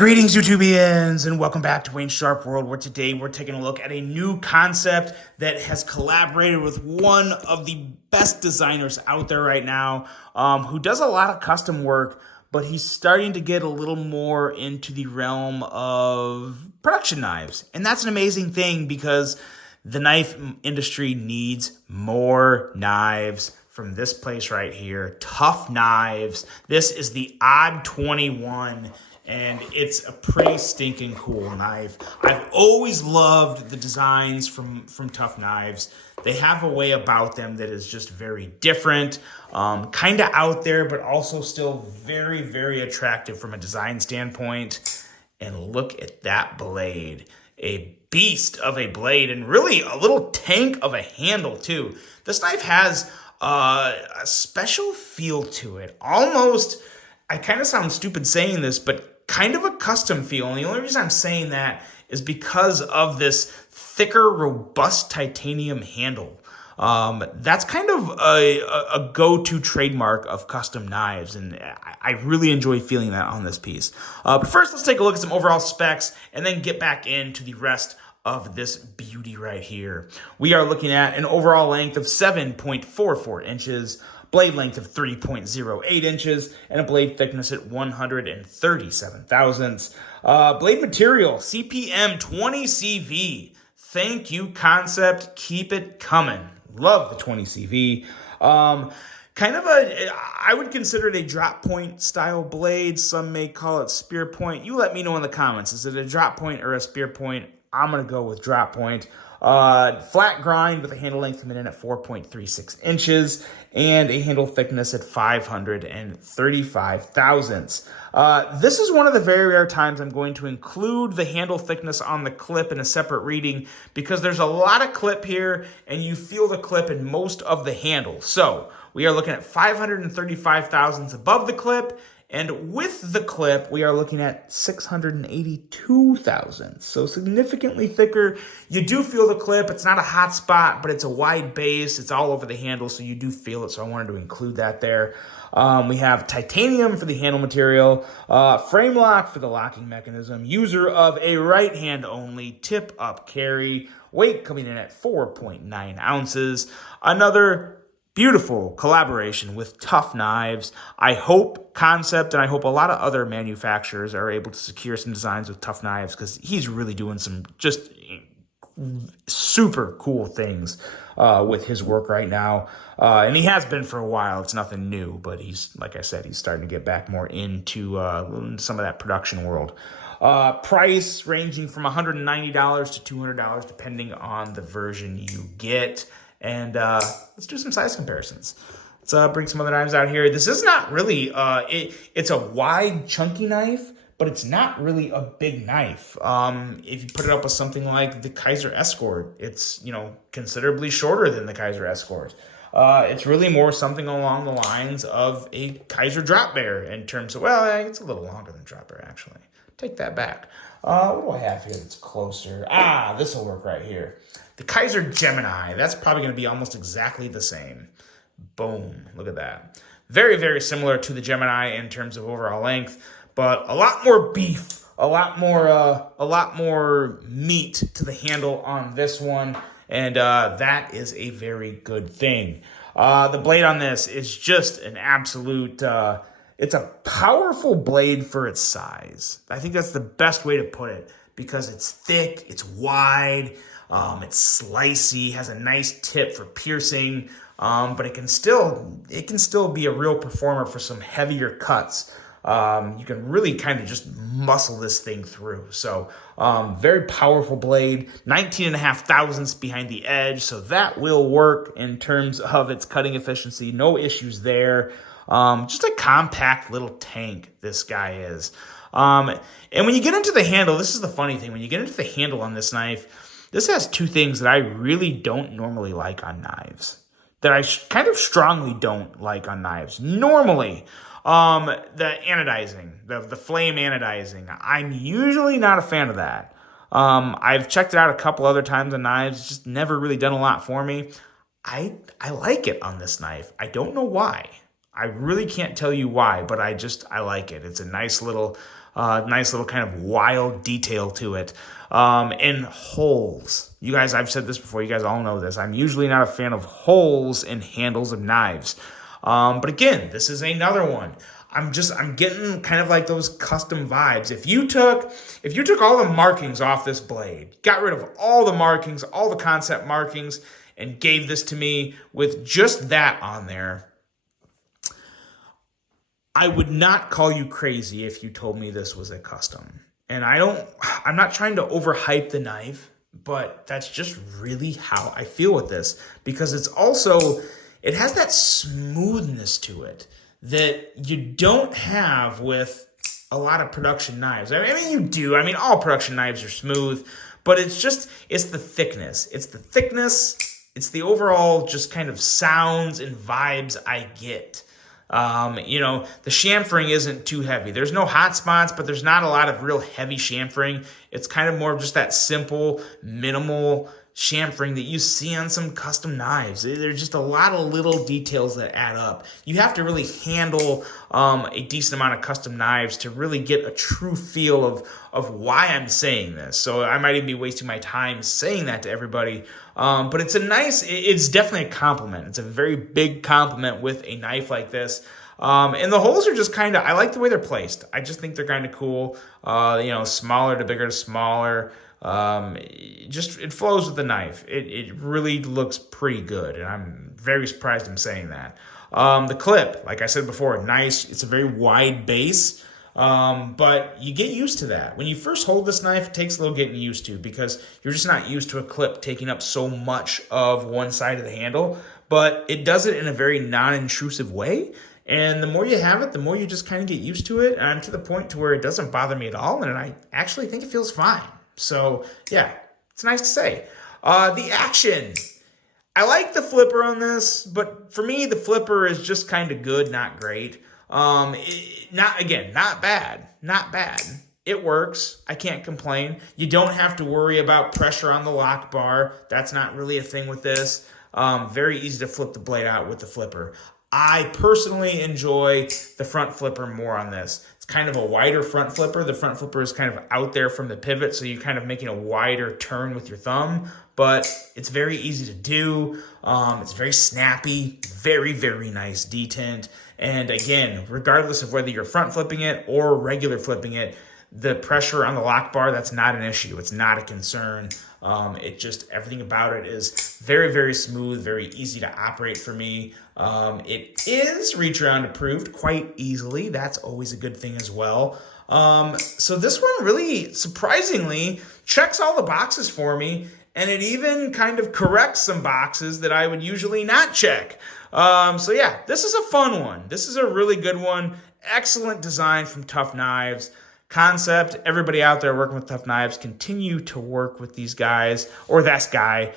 Greetings, YouTubians, and welcome back to Wayne Sharp World, where today we're taking a look at a new concept that has collaborated with one of the best designers out there right now, who does a lot of custom work, but he's starting to get a little more into the realm of production knives. And that's an amazing thing because the knife industry needs more knives from this place right here. Tough Knives. This is the Odd 21. And it's a pretty stinking cool knife. I've always loved the designs from Tough Knives. They have a way about them that is just very different, kind of out there, but also still very, very attractive from a design standpoint. And look at that blade. A beast of a blade, and really a little tank of a handle too. This knife has a special feel to it. Almost, I kind of sound stupid saying this, but kind of a custom feel. And the only reason I'm saying that is because of this thicker, robust titanium handle. That's kind of a go-to trademark of custom knives, and I really enjoy feeling that on this piece. But first, let's take a look at some overall specs and then get back into the rest of this beauty right here. We are looking at an overall length of 7.44 inches, blade length of 3.08 inches, and a blade thickness at 137 thousandths. Blade material, CPM 20CV. Thank you, Kansept. Keep it coming. Love the 20CV. Kind of I would consider it a drop point style blade. Some may call it spear point. You let me know in the comments. Is it a drop point or a spear point? I'm going to go with drop point. Flat grind with a handle length coming in at 4.36 inches and a handle thickness at 535 thousandths. This is one of the very rare times I'm going to include the handle thickness on the clip in a separate reading because there's a lot of clip here and you feel the clip in most of the handle. So we are looking at 535 thousandths above the clip, and with the clip, we are looking at 682 thousandths. So significantly thicker. You do feel the clip. It's not a hot spot, but it's a wide base. It's all over the handle, so you do feel it. So I wanted to include that there. We have titanium for the handle material, frame lock for the locking mechanism, user of a right hand only, tip up carry, weight coming in at 4.9 ounces. Another beautiful collaboration with Tough Knives. I hope Kansept and I hope a lot of other manufacturers are able to secure some designs with Tough Knives because he's really doing some just super cool things with his work right now. And he has been for a while. It's nothing new, but he's, like I said, he's starting to get back more into some of that production world. Price ranging from $190 to $200 depending on the version you get. And let's do some size comparisons. Let's bring some other knives out here. This is not really, it's a wide, chunky knife, but it's not really a big knife. If you put it up with something like the Kaiser Escort, it's, considerably shorter than the Kaiser Escort. It's really more something along the lines of a Kaiser Drop Bear in terms of, well, it's a little longer than Drop Bear, actually. Take that back. What do I have here that's closer? This will work right here. The Kaiser Gemini, that's probably going to be almost exactly the same. Boom, look at that. Very, very similar to the Gemini in terms of overall length, but a lot more beef, a lot more meat to the handle on this one, and that is a very good thing. The blade on this is just an absolute, it's a powerful blade for its size. I think that's the best way to put it because it's thick, it's wide, it's slicey, has a nice tip for piercing, but it can still be a real performer for some heavier cuts. You can really kind of just muscle this thing through. So very powerful blade, 19.5 thousandths behind the edge. So that will work in terms of its cutting efficiency. No issues there. Just a compact little tank this guy is. And when you get into the handle, this is the funny thing. When you get into the handle on this knife, this has two things that I really don't normally like on knives. That I kind of strongly don't like on knives. Normally, the anodizing, the flame anodizing, I'm usually not a fan of that. I've checked it out a couple other times on knives. It's just never really done a lot for me. I like it on this knife. I don't know why. I really can't tell you why, but I like it. It's a nice little Nice little kind of wild detail to it. And holes. You guys, I've said this before. You guys all know this. I'm usually not a fan of holes in handles of knives. But again, this is another one. I'm getting kind of like those custom vibes. If you took all the markings off this blade, got rid of all the markings, all the Kansept markings, and gave this to me with just that on there, I would not call you crazy if you told me this was a custom. And I'm not trying to overhype the knife, but that's just really how I feel with this, because it has that smoothness to it that you don't have with a lot of production knives. I mean, you do. I mean, all production knives are smooth, but it's the thickness. It's the thickness. It's the overall just kind of sounds and vibes I get. The chamfering isn't too heavy. There's no hot spots, but there's not a lot of real heavy chamfering. It's kind of more of just that simple, minimal chamfering that you see on some custom knives. There's just a lot of little details that add up. You have to really handle a decent amount of custom knives to really get a true feel of why I'm saying this. So I might even be wasting my time saying that to everybody. But it's definitely a compliment. It's a very big compliment with a knife like this. And the holes are just I like the way they're placed. I just think they're kind of cool. Smaller to bigger to smaller. It flows with the knife. It really looks pretty good, and I'm very surprised I'm saying that. The clip, like I said before, nice. It's a very wide base, but you get used to that. When you first hold this knife, it takes a little getting used to, because you're just not used to a clip taking up so much of one side of the handle, but it does it in a very non-intrusive way. And the more you have it, the more you just kind of get used to it. And I'm to the point to where it doesn't bother me at all, and I actually think it feels fine. So, yeah, it's nice to say. The action. I like the flipper on this, but for me, the flipper is just kind of good, not great. Not bad. Not bad. It works. I can't complain. You don't have to worry about pressure on the lock bar. That's not really a thing with this. Very easy to flip the blade out with the flipper. I personally enjoy the front flipper more on this. It's kind of a wider front flipper. The front flipper is kind of out there from the pivot, so you're kind of making a wider turn with your thumb, but it's very easy to do. It's very snappy, very, very nice detent. And again, regardless of whether you're front flipping it or regular flipping it, the pressure on the lock bar, that's not an issue. It's not a concern. Everything about it is very, very smooth, very easy to operate for me. It is reach around approved quite easily. That's always a good thing as well. So this one really surprisingly checks all the boxes for me, and it even kind of corrects some boxes that I would usually not check. So yeah, this is a fun one. This is a really good one. Excellent design from Tough Knives. Kansept, everybody out there working with Tough Knives, continue to work with these guys, or this guy,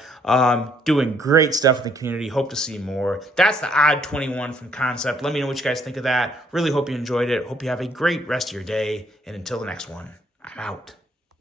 doing great stuff in the community. Hope to see more. That's the Odd 21 from Kansept. Let me know what you guys think of that. Really hope you enjoyed it. Hope you have a great rest of your day, and until the next one, I'm out.